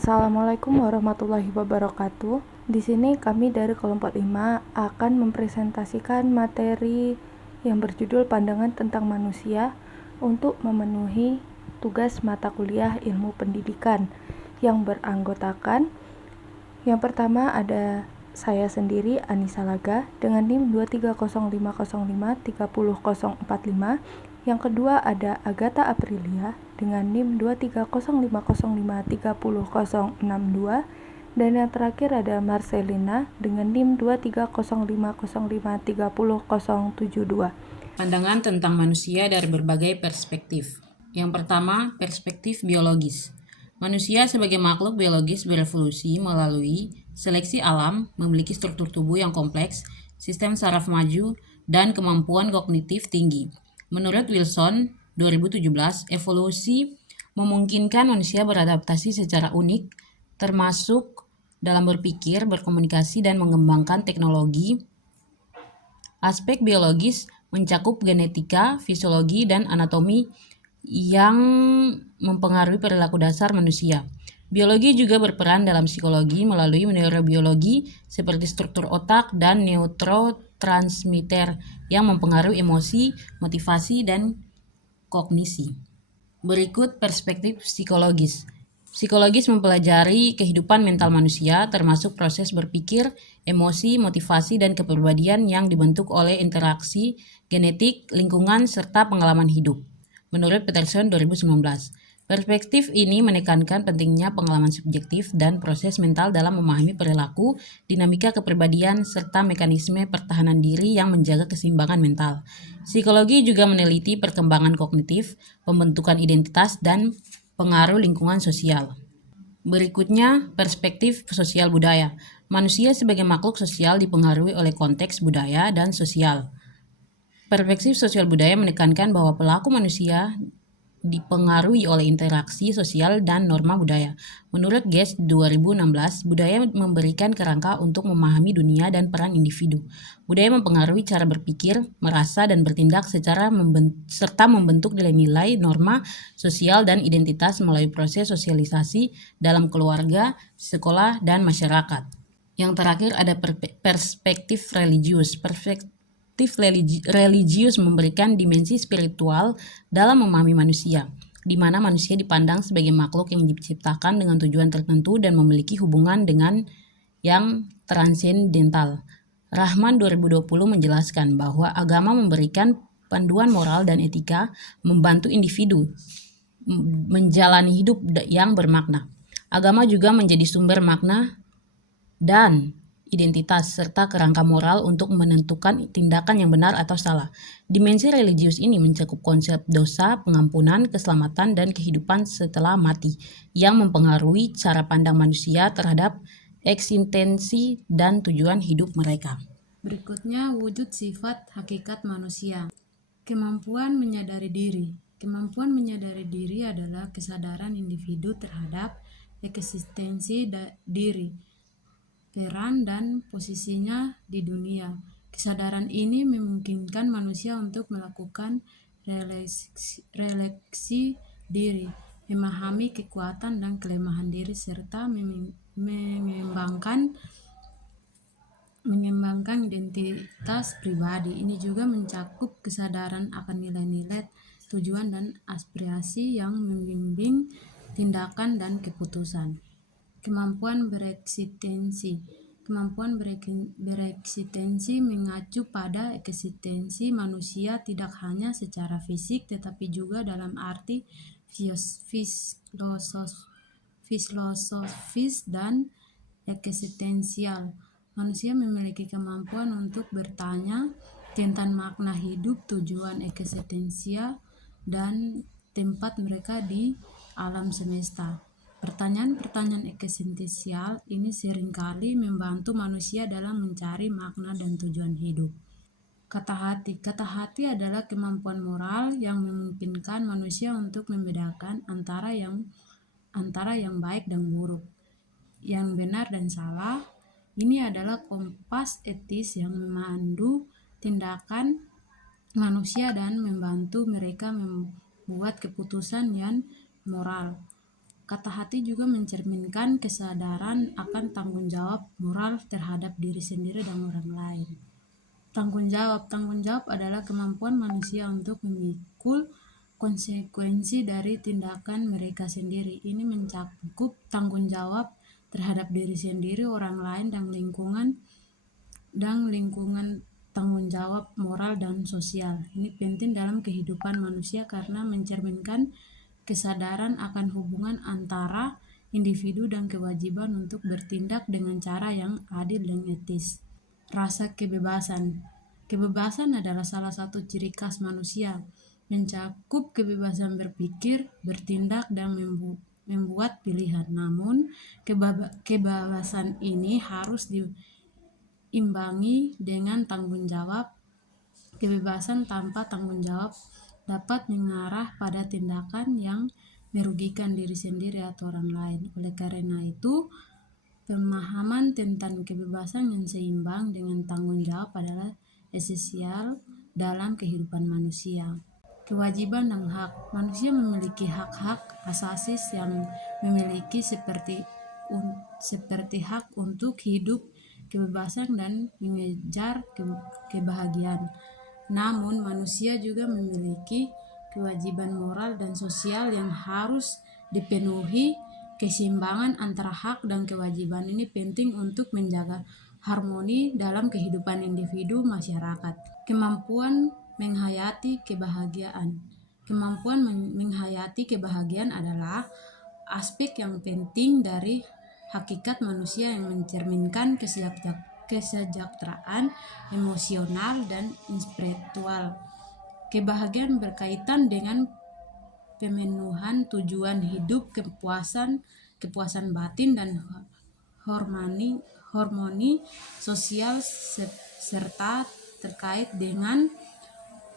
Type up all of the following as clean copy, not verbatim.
Assalamualaikum warahmatullahi wabarakatuh. Di sini kami dari kelompok 5 akan mempresentasikan materi yang berjudul Pandangan tentang Manusia untuk memenuhi tugas mata kuliah Ilmu Pendidikan yang beranggotakan yang pertama ada saya sendiri Anissa Laga dengan NIM 23050530045. Yang kedua ada Agatha Aprilia dengan NIM 23050530062. Dan yang terakhir ada Marcelina dengan NIM 23050530072. Pandangan tentang manusia dari berbagai perspektif. Yang pertama, perspektif biologis. Manusia sebagai makhluk biologis berevolusi melalui seleksi alam, memiliki struktur tubuh yang kompleks, sistem saraf maju, dan kemampuan kognitif tinggi. Menurut Wilson, 2017, evolusi memungkinkan manusia beradaptasi secara unik, termasuk dalam berpikir, berkomunikasi, dan mengembangkan teknologi. Aspek biologis mencakup genetika, fisiologi, dan anatomi yang mempengaruhi perilaku dasar manusia. Biologi juga berperan dalam psikologi melalui neurobiologi seperti struktur otak dan neurotransmitter yang mempengaruhi emosi, motivasi, dan kognisi. Berikut perspektif psikologis. Psikologis mempelajari kehidupan mental manusia, termasuk proses berpikir, emosi, motivasi, dan kepribadian yang dibentuk oleh interaksi genetik, lingkungan, serta pengalaman hidup. Menurut Peterson 2019, perspektif ini menekankan pentingnya pengalaman subjektif dan proses mental dalam memahami perilaku, dinamika kepribadian, serta mekanisme pertahanan diri yang menjaga keseimbangan mental. Psikologi juga meneliti perkembangan kognitif, pembentukan identitas, dan pengaruh lingkungan sosial. Berikutnya, perspektif sosial budaya. Manusia sebagai makhluk sosial dipengaruhi oleh konteks budaya dan sosial. Perspektif sosial budaya menekankan bahwa pelaku manusia dipengaruhi oleh interaksi sosial dan norma budaya. Menurut Guest 2016, budaya memberikan kerangka untuk memahami dunia dan peran individu. Budaya mempengaruhi cara berpikir, merasa, dan bertindak serta membentuk nilai-nilai, norma sosial, dan identitas melalui proses sosialisasi dalam keluarga, sekolah, dan masyarakat. Yang terakhir ada perspektif religius. Religius memberikan dimensi spiritual dalam memahami manusia, di mana manusia dipandang sebagai makhluk yang diciptakan dengan tujuan tertentu dan memiliki hubungan dengan yang transendental. Rahman 2020 menjelaskan bahwa agama memberikan panduan moral dan etika, membantu individu menjalani hidup yang bermakna. Agama juga menjadi sumber makna dan identitas, serta kerangka moral untuk menentukan tindakan yang benar atau salah. Dimensi religius ini mencakup konsep dosa, pengampunan, keselamatan, dan kehidupan setelah mati, yang mempengaruhi cara pandang manusia terhadap eksistensi dan tujuan hidup mereka. Berikutnya, wujud sifat hakikat manusia. Kemampuan menyadari diri. Kemampuan menyadari diri adalah kesadaran individu terhadap eksistensi diri, peran dan posisinya di dunia. Kesadaran ini memungkinkan manusia untuk melakukan refleksi diri, memahami kekuatan dan kelemahan diri, serta mengembangkan identitas pribadi. Ini juga mencakup kesadaran akan nilai-nilai, tujuan, dan aspirasi yang membimbing tindakan dan keputusan. Kemampuan bereksistensi. Kemampuan bereksistensi mengacu pada eksistensi manusia tidak hanya secara fisik tetapi juga dalam arti filosofis dan eksistensial. Manusia memiliki kemampuan untuk bertanya tentang makna hidup, tujuan eksistensial, dan tempat mereka di alam semesta. Pertanyaan-pertanyaan eksistensial ini seringkali membantu manusia dalam mencari makna dan tujuan hidup. Kata hati. Kata hati adalah kemampuan moral yang memungkinkan manusia untuk membedakan antara yang baik dan buruk, yang benar dan salah. Ini adalah kompas etis yang memandu tindakan manusia dan membantu mereka membuat keputusan yang moral. Kata hati juga mencerminkan kesadaran akan tanggung jawab moral terhadap diri sendiri dan orang lain. Tanggung jawab adalah kemampuan manusia untuk memikul konsekuensi dari tindakan mereka sendiri. Ini mencakup tanggung jawab terhadap diri sendiri, orang lain, dan lingkungan tanggung jawab moral dan sosial. Ini penting dalam kehidupan manusia karena mencerminkan kesadaran akan hubungan antara individu dan kewajiban untuk bertindak dengan cara yang adil dan etis. Rasa kebebasan. Kebebasan adalah salah satu ciri khas manusia, mencakup kebebasan berpikir, bertindak, dan membuat pilihan. Namun, kebebasan ini harus diimbangi dengan tanggung jawab. Kebebasan tanpa tanggung jawab dapat mengarah pada tindakan yang merugikan diri sendiri atau orang lain. Oleh karena itu, pemahaman tentang kebebasan yang seimbang dengan tanggung jawab adalah esensial dalam kehidupan manusia. Kewajiban dan hak. Manusia memiliki hak-hak asasi yang memiliki seperti hak untuk hidup, kebebasan, dan mengejar kebahagiaan. Namun, manusia juga memiliki kewajiban moral dan sosial yang harus dipenuhi. Keseimbangan antara hak dan kewajiban ini penting untuk menjaga harmoni dalam kehidupan individu masyarakat. Kemampuan menghayati kebahagiaan. Kemampuan menghayati kebahagiaan adalah aspek yang penting dari hakikat manusia yang mencerminkan kesejahteraan emosional dan spiritual. Kebahagiaan berkaitan dengan pemenuhan tujuan hidup, kepuasan batin, dan harmoni sosial serta terkait dengan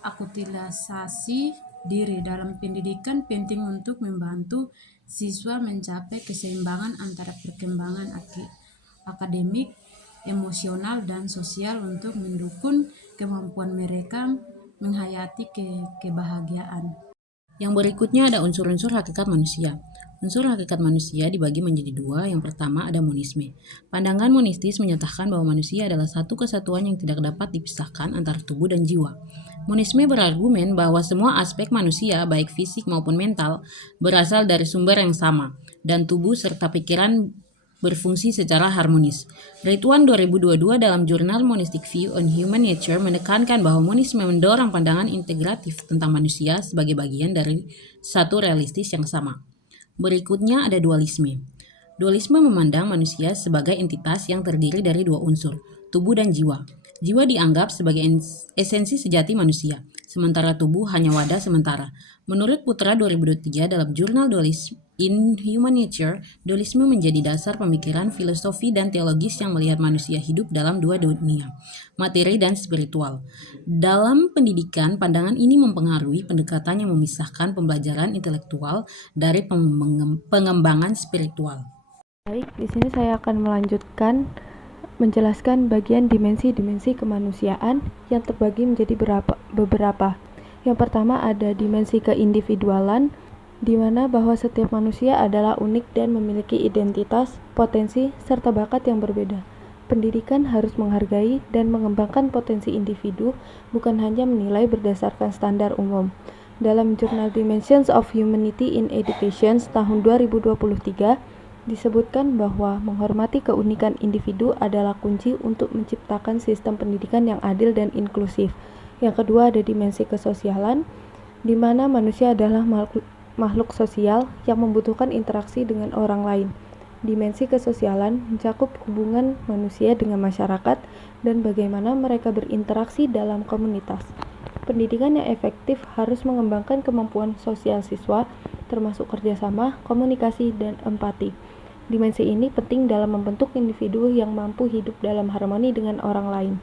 aktualisasi diri. Dalam pendidikan penting untuk membantu siswa mencapai keseimbangan antara perkembangan akademik, emosional, dan sosial untuk mendukung kemampuan mereka menghayati kebahagiaan. Yang berikutnya ada unsur-unsur hakikat manusia. Unsur hakikat manusia dibagi menjadi dua. Yang pertama ada monisme. Pandangan monistis menyatakan bahwa manusia adalah satu kesatuan yang tidak dapat dipisahkan antara tubuh dan jiwa. Monisme berargumen bahwa semua aspek manusia, baik fisik maupun mental, berasal dari sumber yang sama, dan tubuh serta pikiran berfungsi secara harmonis. Rituan 2022 dalam jurnal Monistic View on Human Nature menekankan bahwa monisme mendorong pandangan integratif tentang manusia sebagai bagian dari satu realistis yang sama. Berikutnya ada dualisme. Dualisme memandang manusia sebagai entitas yang terdiri dari dua unsur, tubuh dan jiwa. Jiwa dianggap sebagai esensi sejati manusia, sementara tubuh hanya wadah sementara. Menurut Putra 2023 dalam jurnal Dualism in Human Nature, dualisme menjadi dasar pemikiran filosofi dan teologis yang melihat manusia hidup dalam dua dunia, materi dan spiritual. Dalam pendidikan, pandangan ini mempengaruhi pendekatan yang memisahkan pembelajaran intelektual dari pengembangan spiritual. Baik, di sini saya akan melanjutkan menjelaskan bagian dimensi-dimensi kemanusiaan yang terbagi menjadi beberapa. Yang pertama ada dimensi keindividualan, di mana bahwa setiap manusia adalah unik dan memiliki identitas, potensi, serta bakat yang berbeda. Pendidikan harus menghargai dan mengembangkan potensi individu, bukan hanya menilai berdasarkan standar umum. Dalam jurnal Dimensions of Humanity in Education tahun 2023, disebutkan bahwa menghormati keunikan individu adalah kunci untuk menciptakan sistem pendidikan yang adil dan inklusif. Yang kedua ada dimensi kesosialan, di mana manusia adalah makhluk sosial yang membutuhkan interaksi dengan orang lain. Dimensi kesosialan mencakup hubungan manusia dengan masyarakat dan bagaimana mereka berinteraksi dalam komunitas. Pendidikan yang efektif harus mengembangkan kemampuan sosial siswa, termasuk kerjasama, komunikasi, dan empati. Dimensi ini penting dalam membentuk individu yang mampu hidup dalam harmoni dengan orang lain.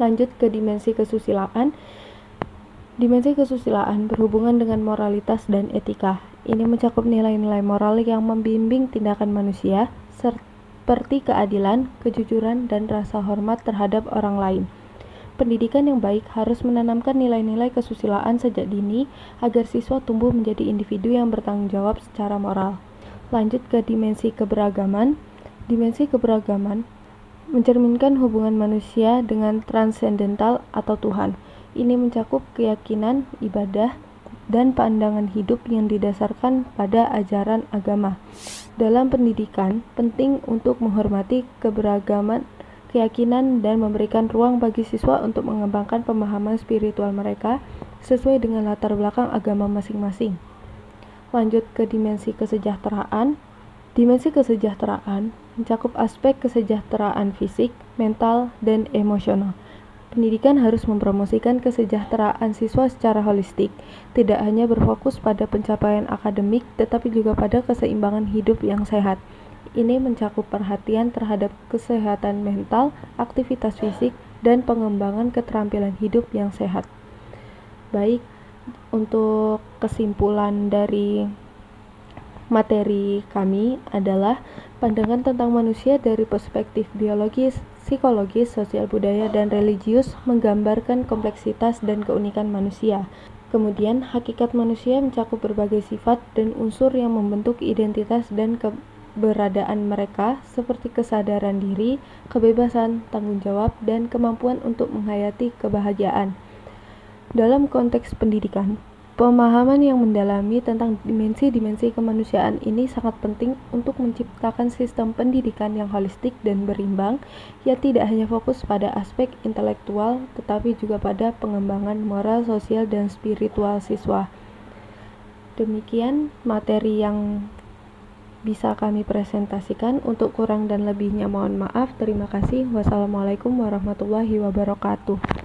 Lanjut ke dimensi kesusilaan. Dimensi kesusilaan berhubungan dengan moralitas dan etika. Ini mencakup nilai-nilai moral yang membimbing tindakan manusia, seperti keadilan, kejujuran, dan rasa hormat terhadap orang lain. Pendidikan yang baik harus menanamkan nilai-nilai kesusilaan sejak dini agar siswa tumbuh menjadi individu yang bertanggung jawab secara moral. Lanjut ke dimensi keberagaman. Dimensi keberagaman mencerminkan hubungan manusia dengan transendental atau Tuhan. Ini mencakup keyakinan, ibadah, dan pandangan hidup yang didasarkan pada ajaran agama. Dalam pendidikan, penting untuk menghormati keberagaman keyakinan dan memberikan ruang bagi siswa untuk mengembangkan pemahaman spiritual mereka sesuai dengan latar belakang agama masing-masing. Lanjut ke dimensi kesejahteraan. Dimensi kesejahteraan mencakup aspek kesejahteraan fisik, mental, dan emosional. Pendidikan harus mempromosikan kesejahteraan siswa secara holistik, tidak hanya berfokus pada pencapaian akademik, tetapi juga pada keseimbangan hidup yang sehat. Ini mencakup perhatian terhadap kesehatan mental, aktivitas fisik, dan pengembangan keterampilan hidup yang sehat. Baik, untuk kesimpulan dari materi kami adalah pandangan tentang manusia dari perspektif biologis, psikologis, sosial budaya, dan religius menggambarkan kompleksitas dan keunikan manusia. Kemudian, hakikat manusia mencakup berbagai sifat dan unsur yang membentuk identitas dan keberadaan mereka seperti kesadaran diri, kebebasan, tanggung jawab, dan kemampuan untuk menghayati kebahagiaan. Dalam konteks pendidikan, pemahaman yang mendalami tentang dimensi-dimensi kemanusiaan ini sangat penting untuk menciptakan sistem pendidikan yang holistik dan berimbang, yang tidak hanya fokus pada aspek intelektual, tetapi juga pada pengembangan moral, sosial, dan spiritual siswa. Demikian materi yang bisa kami presentasikan. Untuk kurang dan lebihnya mohon maaf. Terima kasih. Wassalamualaikum warahmatullahi wabarakatuh.